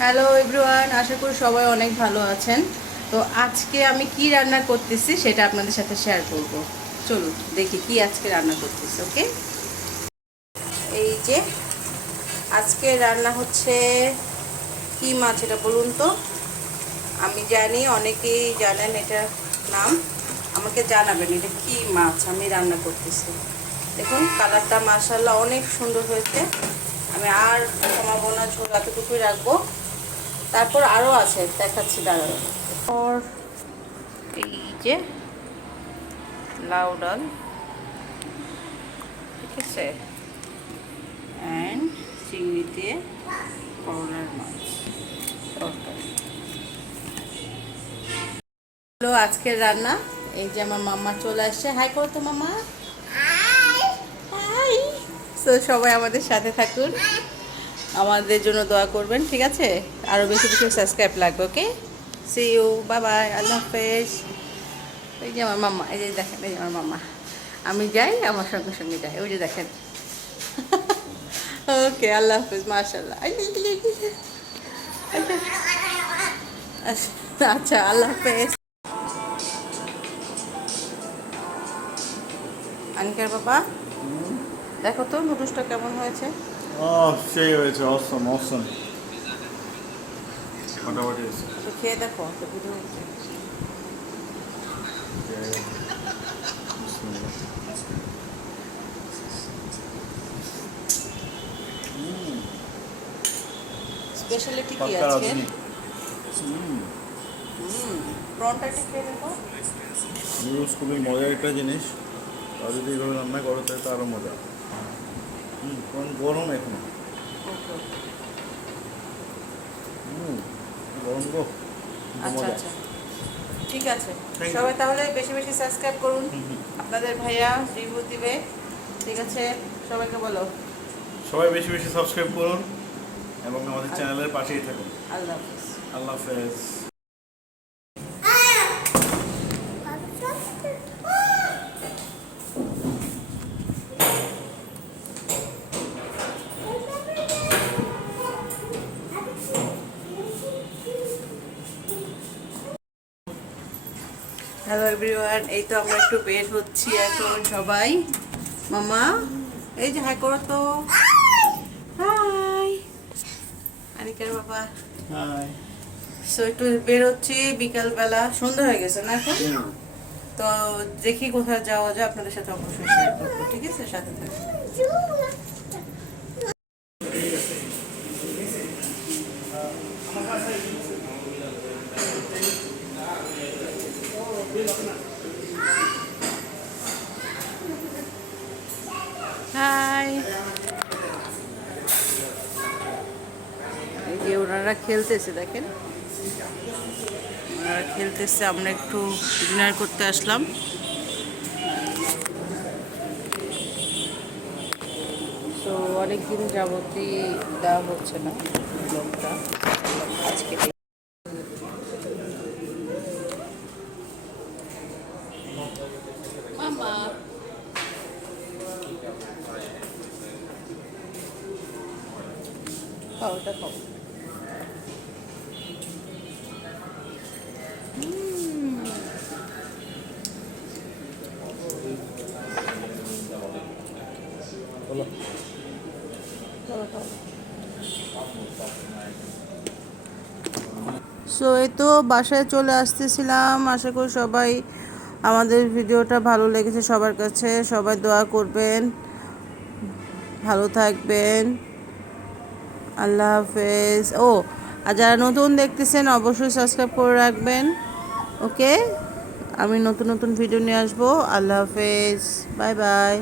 Hello everyone, আশা করি সবাই অনেক ভালো আছেন। তো আজকে আমি কি রান্না করতেছি সেটা আপনাদের সাথে শেয়ার করব। চলুন দেখি কি আজকে রান্না করতেছি। ওকে, এই যে আজকে রান্না হচ্ছে কি মাছ এটা বলুন তো। আমি জানি অনেকেই জানেন এটার নাম, আমাকে জানাবেন এটা কি মাছ আমি রান্না করতেছি। দেখুন কালারটা মাশাআল্লাহ অনেক সুন্দর হয়েছে। আমি আর কমাবো না, ঝোল এতটুকুই রাখবো। তারপর আরও আছে, দেখাচ্ছি দাঁড়ানো। আর এই যে লাউ ডাল, ঠিক আছে, অ্যান্ড চিংড়ি দিয়ে করলার মাছ তরকারি হলো আজকের রান্না। এই যে আমার মাম্মা চলে আসছে, হাই করো তো মাম্মা। হাই। তো সবাই আমাদের সাথে থাকুন, আমাদের জন্য দোয়া করবেন, ঠিক আছে। আরও বেশি বেশি সাবস্ক্রাইব লাগবে। ওকে, সি ইউ, বাই বাই, আল্লাহ হাফেজ। এই যে আমার মাম্মা, এই যে দেখেন, এই যে আমার মাম্মা। আমি যাই, আমার সঙ্গে সঙ্গে যাই, ওই যে দেখেন। ওকে, আল্লাহ হাফেজ, মাশাআল্লাহ। আচ্ছা, আল্লাহ হাফেজ। আঙ্কেল বাবা, দেখো তো নুডলসটা কেমন হয়েছে। সেই হয়েছে, অসম অসম মোটামুটি হয়েছে। তো খেয়ে দেখো তো ভিডিও। স্পেশালিটি কি পাক্কা আছে? রাঁধুনি। প্রনটা একটু খেয়ে দেখো। নুডলস খুবই মজার একটা জিনিস, আর যদি এইভাবে রান্না করো তাহলে তো আরও মজা। কারণ গরম এখনো। ওকে, গরম গো, কিন্তু আচ্ছা মজা। আচ্ছা, ঠিক আছে। Thank you. সবাই তাহলে বেশি বেশি সাবস্ক্রাইব করুন, আপনাদের ভাইয়া রিভিউ দিবে, ঠিক আছে। সবাইকে বলো সবাই বেশি বেশি সাবস্ক্রাইব করুন এবং আমাদের চ্যানেলের পাশেই থাকুন। আল্লাহ হাফিজ। আল্লাহ হাফেজ। হ্যালো এভরিওয়ান, এই তো আমরা একটু বের হচ্ছি এখন সবাই। মামা, এই যে হাই করো তো। হাই আনিকার বাবা। হাই। সো একটু বের হচ্ছি, বিকালবেলা সন্ধ্যা হয়ে গেছে না এখন। তো দেখি কোথায় যাওয়া যায়, আপনাদের সাথে অবশ্যই শেয়ার করবো, ঠিক আছে, সাথে থাকবেন। হাই, এই যে ওনারা খেলতেছে, দেখেন ওনারা খেলতেছে, আমরা একটু ডিনার করতে আসলাম। তো অনেকদিন যাবতই দেওয়া হচ্ছে না ব্লগটা, আজকে মামা। খাও, ওটা খাও। সো এই তো বাসায় চলে আসতেছিলাম। আশা করি সবাই আমাদের ভিডিওটা ভালো লেগেছে সবার কাছে। সবাই দোয়া করবেন, ভালো থাকবেন, আল্লাহ হাফেজ। ও, আর যারা নতুন দেখতেছেন অবশ্যই সাবস্ক্রাইব করে রাখবেন। ওকে, আমি নতুন নতুন ভিডিও নিয়ে আসবো। আল্লাহ হাফেজ, বাই বাই।